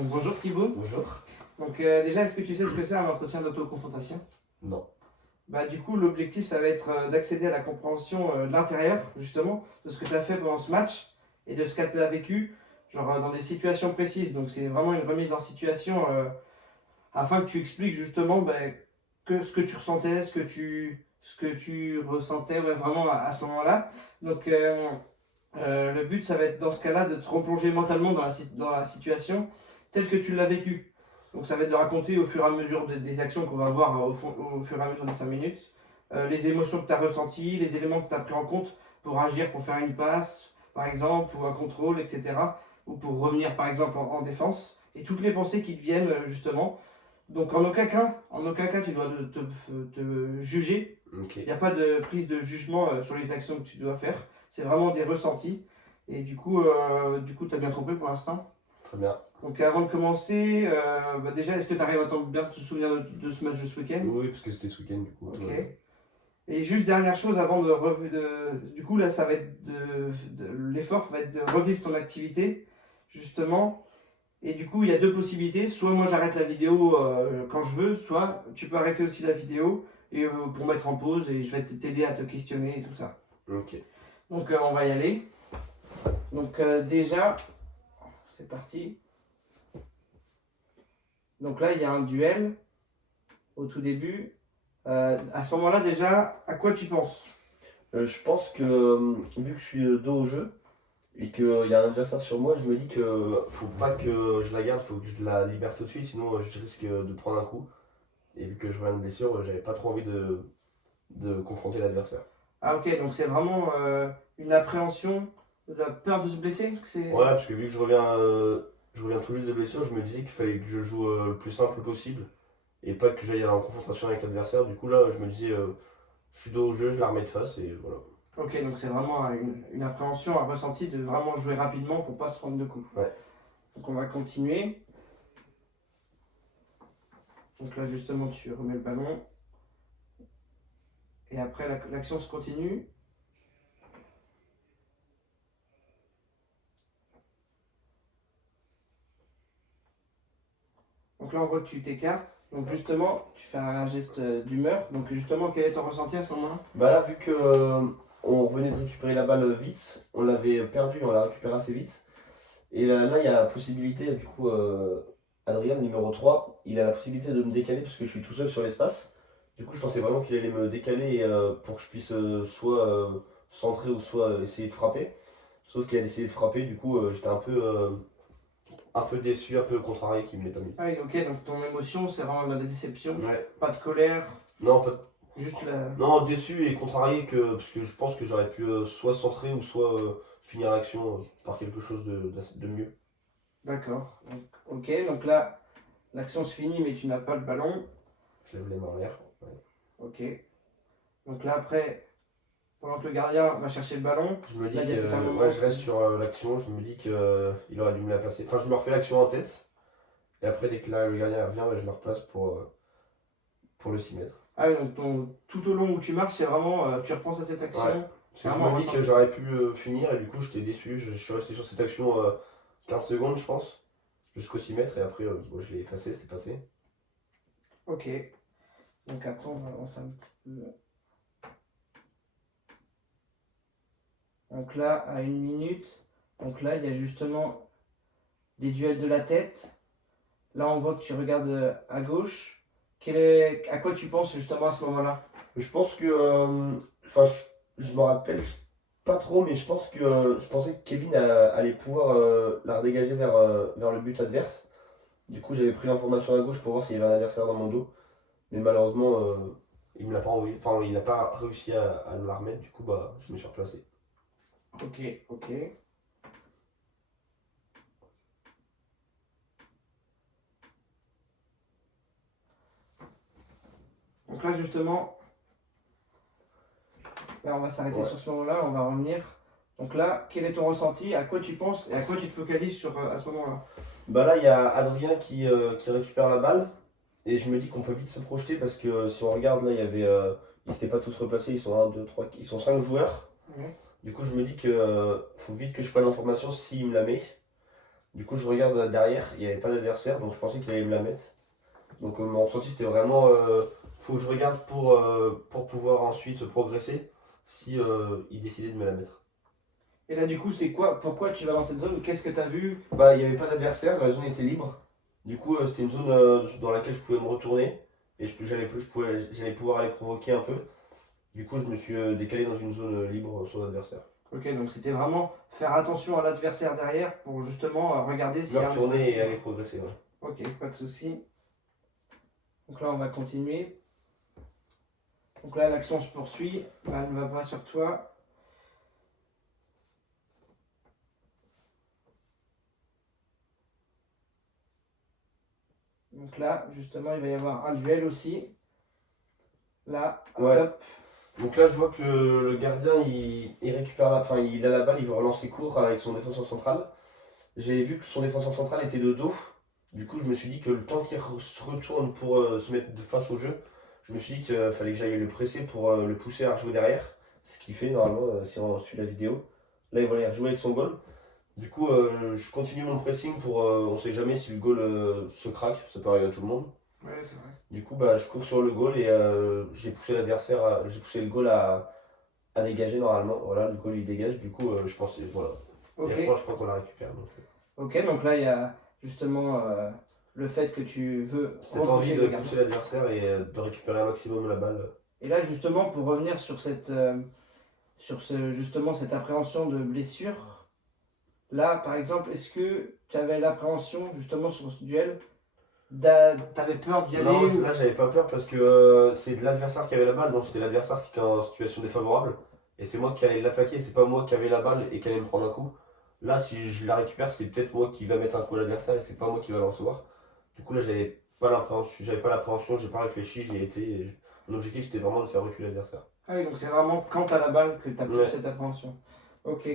Donc, bonjour Thibaut. Bonjour. Donc déjà, est-ce que tu sais ce que c'est un entretien d'autoconfrontation? Non. Bah, du coup, l'objectif, ça va être d'accéder à la compréhension de l'intérieur, justement, de ce que tu as fait pendant ce match et de ce que tu as vécu, genre dans des situations précises. Donc c'est vraiment une remise en situation afin que tu expliques justement que ce que tu ressentais, ce que tu ressentais ouais, vraiment à ce moment-là. Donc le but, ça va être dans ce cas-là de te replonger mentalement dans la situation telle que tu l'as vécue. Donc ça va être de raconter au fur et à mesure des actions qu'on va voir au fur et à mesure des 5 minutes, les émotions que tu as ressenties, les éléments que tu as pris en compte pour agir, pour faire une passe, par exemple, ou un contrôle, etc. Ou pour revenir, par exemple, en défense. Et toutes les pensées qui te viennent, justement. Donc en aucun cas tu dois te juger. Ok. Il n'y a pas de prise de jugement sur les actions que tu dois faire. C'est vraiment des ressentis. Et du coup tu as bien compris pour l'instant. Très bien. Donc avant de commencer, déjà, est-ce que tu arrives à bien te souvenir de ce match de ce week-end? Oui, parce que c'était ce week-end du coup. Ok. Toi, Et juste dernière chose avant du coup là ça va être l'effort va être de revivre ton activité justement. Et du coup il y a deux possibilités. Soit moi j'arrête la vidéo quand je veux, soit tu peux arrêter aussi la vidéo et pour mettre en pause et je vais t'aider à te questionner et tout ça. Ok. Donc on va y aller. Donc déjà, c'est parti. Donc là il y a un duel au tout début. À ce moment-là déjà, à quoi tu penses? Je pense que vu que je suis dos au jeu et qu'il y a un adversaire sur moi, je me dis que faut pas que je la garde, faut que je la libère tout de suite, sinon je risque de prendre un coup. Et vu que je vois une blessure, j'avais pas trop envie de confronter l'adversaire. Ah ok, donc c'est vraiment une appréhension de la peur de se blesser que c'est... Ouais, parce que vu que je reviens tout juste de blessure, je me disais qu'il fallait que je joue le plus simple possible et pas que j'aille en confrontation avec l'adversaire. Du coup là, je me disais, je suis dos au jeu, je la remets de face et voilà. Ok, donc c'est vraiment une appréhension, un ressenti de vraiment jouer rapidement pour pas se prendre de coups. Ouais. Donc on va continuer. Donc là justement tu remets le ballon. Et après l'action se continue. Donc là on voit que tu t'écartes. Donc justement tu fais un geste d'humeur. Donc justement quel est ton ressenti à ce moment-là? Bah là, vu que on revenait de récupérer la balle vite, on l'avait perdue, on l'a récupérée assez vite. Et là, il y a la possibilité, du coup, Adrien, le numéro 3 il a la possibilité de me décaler parce que je suis tout seul sur l'espace. Du coup, je pensais vraiment qu'il allait me décaler pour que je puisse soit centrer ou soit essayer de frapper. Sauf qu'il a essayé de frapper, du coup, j'étais un peu déçu, un peu contrarié qu'il ne me l'ait pas mis. Ah oui, ok, donc ton émotion c'est vraiment de la déception. Ouais. Pas de colère. Non, pas, Juste la... non, déçu et contrarié parce que je pense que j'aurais pu soit centrer ou soit finir l'action par quelque chose de mieux. D'accord. Donc, ok, donc là l'action se finit mais tu n'as pas le ballon. Je lève les mains en l'air. Ouais. Ok. Donc là après, pendant que le gardien va chercher le ballon, Je me dis là il y a tout un que moment. ouais, je reste sur l'action, je me dis qu'il aurait dû me la placer. Enfin, je me refais l'action en tête et après, dès que là, le gardien revient, ouais, je me replace pour le 6 mètres. Ah oui, donc tout au long où tu marches, c'est vraiment, tu repenses à cette action. Ouais. Parce que je me dis que j'aurais pu finir et du coup, j'étais déçu. Je suis resté sur cette action 15 secondes, je pense, jusqu'au 6 mètres et après, bon, je l'ai effacé, c'est passé. Ok. Donc après, on va avancer un petit peu. Donc là, à 1 minute, donc là, il y a justement des duels de la tête. Là, on voit que tu regardes à gauche. À quoi tu penses justement à ce moment-là? Je pense que. Enfin, je me rappelle pas trop, mais je pense que je pensais que Kevin allait pouvoir la redégager vers le but adverse. Du coup, j'avais pris l'information à gauche pour voir s'il y avait un adversaire dans mon dos. Mais malheureusement, il me l'a pas envoyé. Enfin, il n'a pas réussi à me la remettre. Du coup, bah, je me suis replacé. Ok, ok. Donc là, justement, là, on va s'arrêter Ouais. sur ce moment-là, on va revenir. Donc là, quel est ton ressenti? À quoi tu penses et à quoi tu te focalises à ce moment-là? Bah là, il y a Adrien qui récupère la balle. Et je me dis qu'on peut vite se projeter parce que si on regarde, là, il y avait. Ils s'étaient pas tous replacés. Ils sont 1, 2, 3, ils sont 5 joueurs. Ouais. Du coup, je me dis que faut vite que je prenne l'information s'il me la met. Du coup, je regarde derrière, il n'y avait pas d'adversaire, donc je pensais qu'il allait me la mettre. Donc mon ressenti c'était vraiment faut que je regarde pour pouvoir ensuite progresser si il décidait de me la mettre. Et là, du coup, c'est quoi? Pourquoi tu vas dans cette zone? Qu'est-ce que tu as vu? Bah il n'y avait pas d'adversaire, la zone était libre. Du coup c'était une zone dans laquelle je pouvais me retourner et j'allais pouvoir aller provoquer un peu. Du coup je me suis décalé dans une zone libre sans adversaire. Ok, donc c'était vraiment faire attention à l'adversaire derrière pour justement regarder s'il Me y a un espace retourner et libre. aller progresser. Ouais. Ok, pas de souci. Donc là, on va continuer. Donc là, l'action se poursuit. Là, elle ne va pas sur toi. Donc là, justement, il va y avoir un duel aussi. Là, Ouais. top. Donc là je vois que le gardien il récupère enfin il a la balle, il veut relancer court avec son défenseur central. J'ai vu que son défenseur central était de dos. Du coup, je me suis dit que le temps qu'il se retourne pour se mettre de face au jeu, je me suis dit qu'il fallait que j'aille le presser pour le pousser à rejouer derrière. Ce qu'il fait normalement si on suit la vidéo. Là, il va aller rejouer avec son goal. Du coup, je continue mon pressing pour. On sait jamais si le goal se craque, ça peut arriver à tout le monde. Ouais, c'est vrai. Du coup, bah, je cours sur le goal et j'ai poussé l'adversaire, j'ai poussé le goal à dégager normalement. Voilà, le goal il dégage. Du coup, je pense, voilà. Ok. Et après, je crois qu'on la récupère. Donc, Ok, donc là, il y a justement le fait que tu veux cette repousser envie le de gardien. pousser l'adversaire et de récupérer un maximum la balle. Et là, justement, pour revenir sur justement cette appréhension de blessure, là, par exemple, est-ce que tu avais l'appréhension, justement, sur ce duel, t'avais peur d'y aller Non, ou- là j'avais pas peur parce que c'est de l'adversaire qui avait la balle, donc c'était l'adversaire qui était en situation défavorable. Et c'est moi qui allais l'attaquer, c'est pas moi qui avais la balle et qui allait me prendre un coup. Là, si je la récupère, c'est peut-être moi qui va mettre un coup à l'adversaire et c'est pas moi qui va le recevoir. Du coup, là, j'avais pas l'appréhension, j'ai pas réfléchi, j'ai été. Mon objectif c'était vraiment de faire reculer l'adversaire. Ah oui, donc c'est vraiment quand t'as la balle que t'as plus Ouais. cette appréhension. Ok.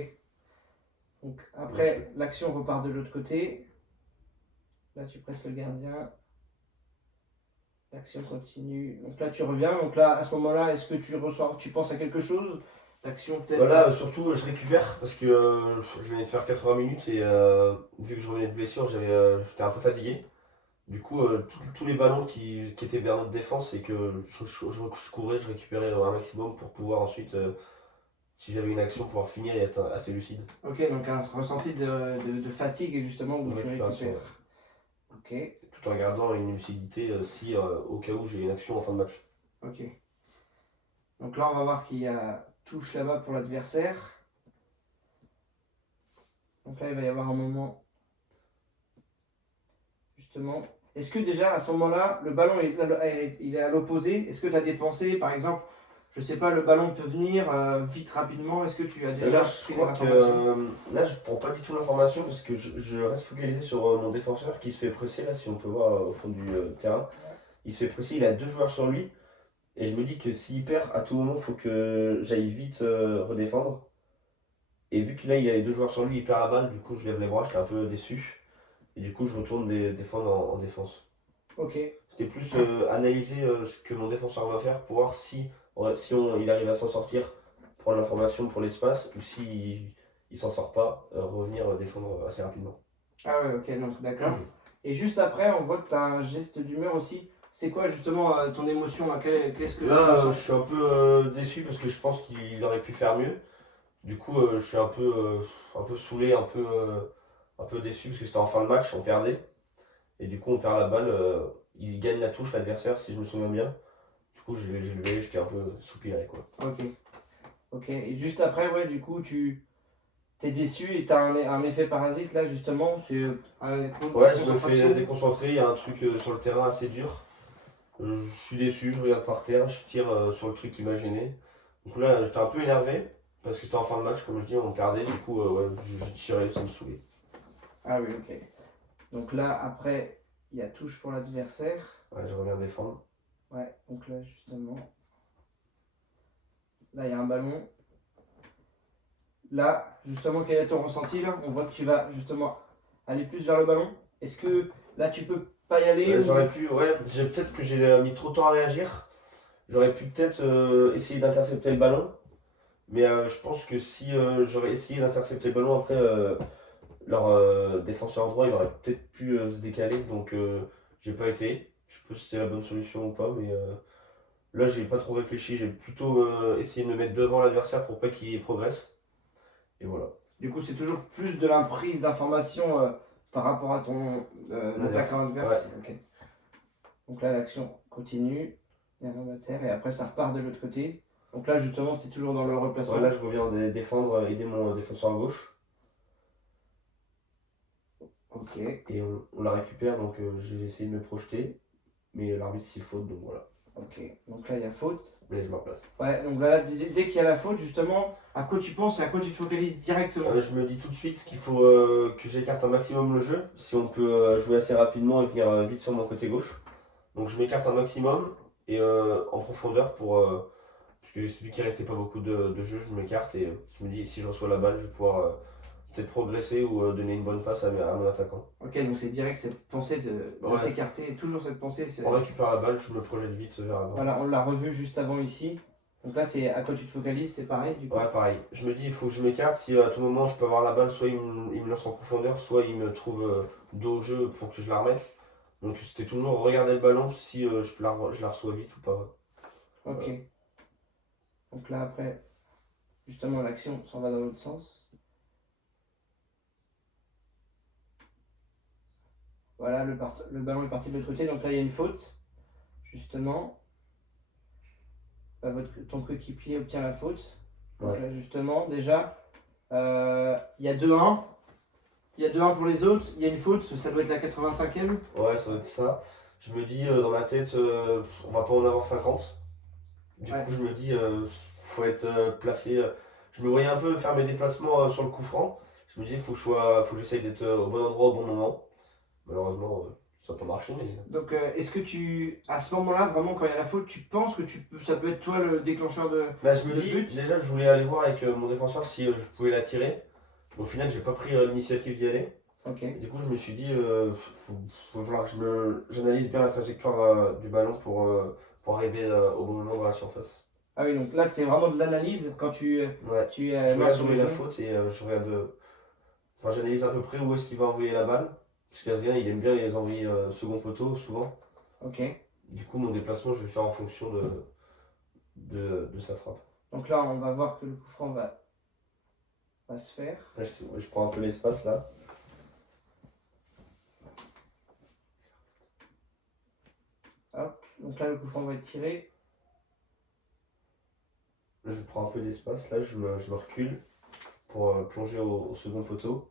Donc Bien après, l'action repart de l'autre côté. Là, tu presses le gardien. L'action continue. Donc là, tu reviens. Donc là, à ce moment-là, est-ce que tu ressens, tu penses à quelque chose? L'action peut-être. Voilà, surtout je récupère parce que je venais de faire 80 minutes et vu que je revenais de blessure, j'étais un peu fatigué. Du coup, tous les ballons qui étaient vers notre défense et que je courais, je récupérais un maximum pour pouvoir ensuite, si j'avais une action, pouvoir finir et être assez lucide. Ok, donc un ressenti de fatigue justement où De tu récupération, récupères. Ok, tout en gardant une lucidité si au cas où j'ai une action en fin de match. ok. Donc là, on va voir qu'il y a touche là-bas pour l'adversaire. Donc là, il va y avoir un moment, justement. Est-ce que déjà, à ce moment-là, le ballon il est à l'opposé? Est-ce que tu as des pensées, par exemple, je sais pas, le ballon peut venir vite, rapidement. Est-ce que tu as déjà Là, pris je des crois que informations? là, je prends pas du tout l'information parce que je reste focalisé sur mon défenseur qui se fait presser, là, si on peut voir au fond du terrain. Il se fait presser, il a deux joueurs sur lui. Et je me dis que s'il perd, à tout moment, il faut que j'aille vite redéfendre. Et vu que là, il y a les deux joueurs sur lui, il perd la balle, du coup, je lève les bras, j'étais un peu déçu. Et du coup, je retourne défendre en défense. Ok, C'était plus analyser ce que mon défenseur va faire pour voir si, il arrive à s'en sortir, prendre l'information pour l'espace, ou si il s'en sort pas, revenir défendre assez rapidement. ah ouais, ok, donc d'accord. Et juste après, on voit que tu as un geste d'humeur aussi. C'est quoi justement ton émotion là? Qu'est-ce que tu Là, je ressens? suis un peu déçu parce que je pense qu'il aurait pu faire mieux. Du coup, je suis un peu saoulé, un peu déçu parce que c'était en fin de match, on perdait. Et du coup, on perd la balle. Il gagne la touche, l'adversaire, si je me souviens bien. Du coup, j'ai levé, j'étais un peu soupiré, quoi. Ok, ok. Et juste après, ouais, du coup, tu t'es déçu et tu as un effet parasite là justement. C'est Ouais, ta je me fais concentration. déconcentrer. Il y a un truc sur le terrain assez dur. Je suis déçu, je regarde par terre, je tire sur le truc qui m'a gêné. Donc là, j'étais un peu énervé parce que c'était en fin de match, comme je dis, on perdait. Du coup, ouais, j'ai tiré, ça me saoulait. Ah oui, ok. Donc là, après, il y a touche pour l'adversaire. Ouais, je reviens défendre. Ouais, donc là, justement. Là, il y a un ballon. Là, justement, quel est ton ressenti là? On voit que tu vas justement aller plus vers le ballon. Est-ce que là, tu peux pas y aller ou... J'aurais pu, ouais, peut-être que j'ai mis trop de temps à réagir. J'aurais pu peut-être essayer d'intercepter le ballon. Mais je pense que si j'aurais essayé d'intercepter le ballon après, leur défenseur droit, il aurait peut-être pu se décaler, donc j'ai pas été. Je sais pas si c'était la bonne solution ou pas, mais là j'ai pas trop réfléchi, j'ai plutôt essayé de me mettre devant l'adversaire pour pas qu'il progresse. Et voilà. Du coup, c'est toujours plus de l'imprise d'informations par rapport à ton attaquant adverse. Ouais. Ok. Donc là, l'action continue. Il y a un homme à terre et après, ça repart de l'autre côté. Donc là, justement, c'est toujours dans le replacement. Ouais, là je reviens défendre, aider mon défenseur à gauche. Ok. Et on la récupère, donc j'ai essayé de me projeter, mais l'arbitre s'y faute, donc voilà. Ok. Donc là, il y a faute. Là je me replace. Ouais, donc là, dès qu'il y a la faute, justement, à quoi tu penses et à quoi tu te focalises directement? Je me dis tout de suite qu'il faut que j'écarte un maximum le jeu, si on peut jouer assez rapidement et venir vite sur mon côté gauche. Donc je m'écarte un maximum et en profondeur parce que vu qu'il restait pas beaucoup de jeu, je m'écarte et je me dis si je reçois la balle, je vais pouvoir peut-être progresser ou donner une bonne passe à mon attaquant. Ok, donc c'est direct cette pensée de Ouais. s'écarter, toujours cette pensée. On récupère la balle, je me projette vite vers avant. Voilà, on l'a revu juste avant ici. Donc là, c'est à quoi tu te focalises, c'est pareil du coup. Ouais, pareil. Je me dis, il faut que je m'écarte. Si à tout moment je peux avoir la balle, soit il me lance en profondeur, soit il me trouve dos au jeu pour que je la remette. Donc c'était toujours regarder le ballon si je la reçois vite ou pas. Ok. Donc là, après, justement, l'action s'en va dans l'autre sens. Voilà, le ballon est parti de l'autre côté. Donc là, il y a une faute. Justement, bah, ton coéquipier obtient la faute. Donc Ouais. là, justement, déjà, il y a 2-1. Il y a 2-1 pour les autres. Il y a une faute, ça doit être la 85e. Ouais, ça doit être ça. Je me dis dans ma tête, on va pas en avoir 50. Du Ouais. coup, je me dis, faut être placé. Je me voyais un peu faire mes déplacements sur le coup franc. Je me dis, faut que j'essaye d'être au bon endroit au bon moment. Malheureusement, ça n'a pas marché, mais. Donc, est-ce que à ce moment-là, vraiment, quand il y a la faute, tu penses que ça peut être toi le déclencheur de. Bah, je me Le dis, but. déjà, je voulais aller voir avec mon défenseur si je pouvais la tirer. Au final, j'ai pas pris l'initiative d'y aller. Ok. Et du coup, je me suis dit, faut falloir que j'analyse bien la trajectoire du ballon pour arriver au bon moment dans la surface. Ah oui, donc là, c'est vraiment de l'analyse quand Ouais. tu Je main regarde sur où le est la genou. faute et je regarde. Enfin, j'analyse à peu près où est-ce qu'il va envoyer la balle. Parce qu'Adrien, il aime bien les envoyer second poteau, souvent. Ok. Du coup, mon déplacement, je vais le faire en fonction de sa frappe. Donc là, on va voir que le coup franc va se faire. Là, je prends un peu l'espace là. Hop. Donc là, le coup franc va être tiré. Là, je prends un peu d'espace. Là, je me recule pour plonger au second poteau.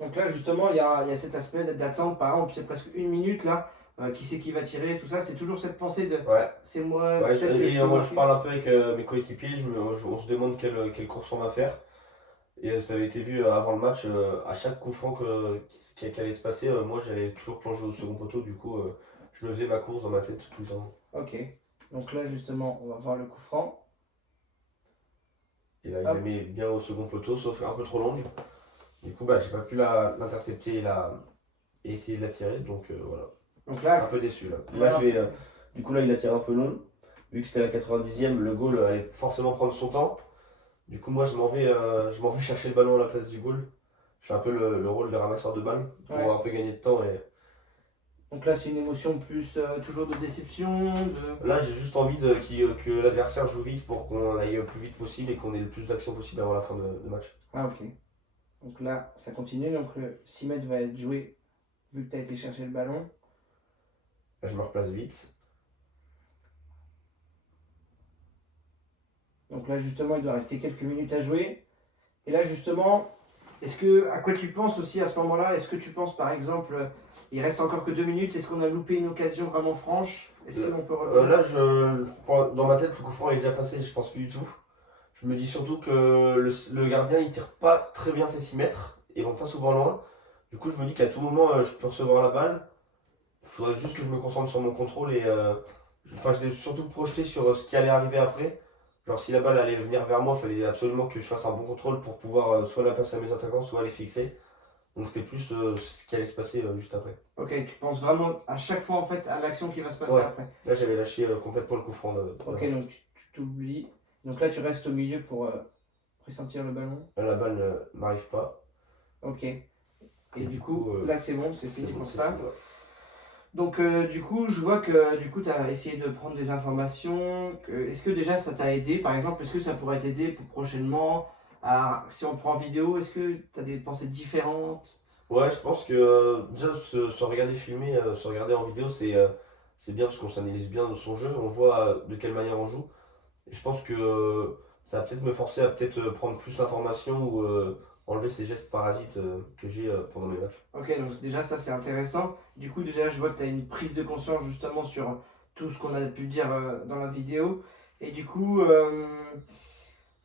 Donc là, justement, il y a cet aspect d'attente. Par exemple, c'est presque une minute là. Qui c'est qui va tirer, tout ça. C'est toujours cette pensée de Ouais. c'est moi, Ouais, peut-être que je peux moi, je marquer. parle un peu avec mes coéquipiers. On se demande quelle course on va faire. Et ça avait été vu avant le match. À chaque coup franc qui allait se passer, moi, j'allais toujours plonger au second poteau. Du coup, je me faisais ma course dans ma tête tout le temps. Ok. Donc là, justement, on va voir le coup franc. Et là, il Hop. la met bien au second poteau, sauf un peu trop longue. Du coup, bah, j'ai pas pu l'intercepter et essayer de la tirer. Donc voilà. Donc Un là, peu déçu là. voilà. Là, du coup, là, il a tiré un peu long. Vu que c'était la 90e, le goal allait forcément prendre son temps. Du coup, moi, je m'en vais chercher le ballon à la place du goal. Je fais un peu le rôle de ramasseur de balles pour Ouais. un peu gagner de temps. Et Donc là, c'est une émotion plus toujours de déception. là, j'ai juste envie que l'adversaire joue vite pour qu'on aille le plus vite possible et qu'on ait le plus d'actions possible avant la fin de match. Ah, ok. Donc là, ça continue. Donc le 6 mètres va être joué vu que tu as été chercher le ballon. Là, je me replace vite. Donc là, justement, il doit rester quelques minutes à jouer. Et là, justement, à quoi tu penses aussi à ce moment-là? Est-ce que tu penses, par exemple, il reste encore que 2 minutes, est-ce qu'on a loupé une occasion vraiment franche? Est-ce qu'on peut revenir? Là, dans ma tête, le coup franc est déjà passé, je pense plus du tout. Je me dis surtout que le gardien il tire pas très bien ses 6 mètres et vont pas souvent loin. Du coup, je me dis qu'à tout moment je peux recevoir la balle. Il faudrait juste que je me concentre sur mon contrôle et je l'ai surtout projeté sur ce qui allait arriver après. Genre, si la balle allait venir vers moi, il fallait absolument que je fasse un bon contrôle pour pouvoir soit la passer à mes attaquants, soit les fixer. Donc, c'était plus ce qui allait se passer juste après. Ok, tu penses vraiment à chaque fois en fait à l'action qui va se passer Ouais. après. Là, j'avais lâché complètement le coup franc. Ok, donc tu t'oublies. Donc là, tu restes au milieu pour pressentir le ballon. Là, la balle ne m'arrive pas. Ok. Et du coup, là c'est bon, c'est fini pour c'est ça. fini, ouais. Donc du coup, je vois que du coup, tu as essayé de prendre des informations. Est-ce que déjà ça t'a aidé, par exemple, est-ce que ça pourrait t'aider pour prochainement si on prend en vidéo, est-ce que tu as des pensées différentes? Ouais, je pense que déjà se regarder filmer, se regarder en vidéo, c'est bien parce qu'on s'analyse bien de son jeu, on voit de quelle manière on joue. Et je pense que ça va peut-être me forcer à peut-être prendre plus l'information ou enlever ces gestes parasites que j'ai pendant mes matchs. Ok, donc déjà ça c'est intéressant. Du coup, déjà je vois que tu as une prise de conscience justement sur tout ce qu'on a pu dire dans la vidéo. Et du coup,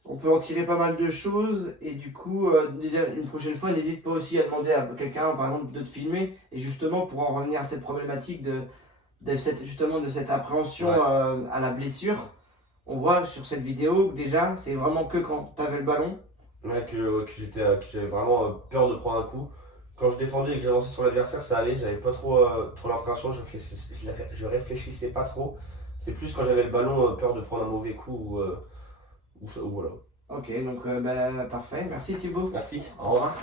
on peut en tirer pas mal de choses. Et du coup, déjà une prochaine fois, n'hésite pas aussi à demander à quelqu'un, par exemple, de te filmer. Et justement, pour en revenir à cette problématique justement de cette appréhension Ouais. à la blessure, on voit sur cette vidéo, déjà, c'est vraiment que quand tu avais le ballon. Ouais, que j'avais vraiment peur de prendre un coup. Quand je défendais et que j'avançais sur l'adversaire, ça allait, j'avais pas trop l'impression, je réfléchissais pas trop. C'est plus quand j'avais le ballon, peur de prendre un mauvais coup ou voilà. Ok, donc bah, parfait. Merci Thibaut. Merci, Au revoir.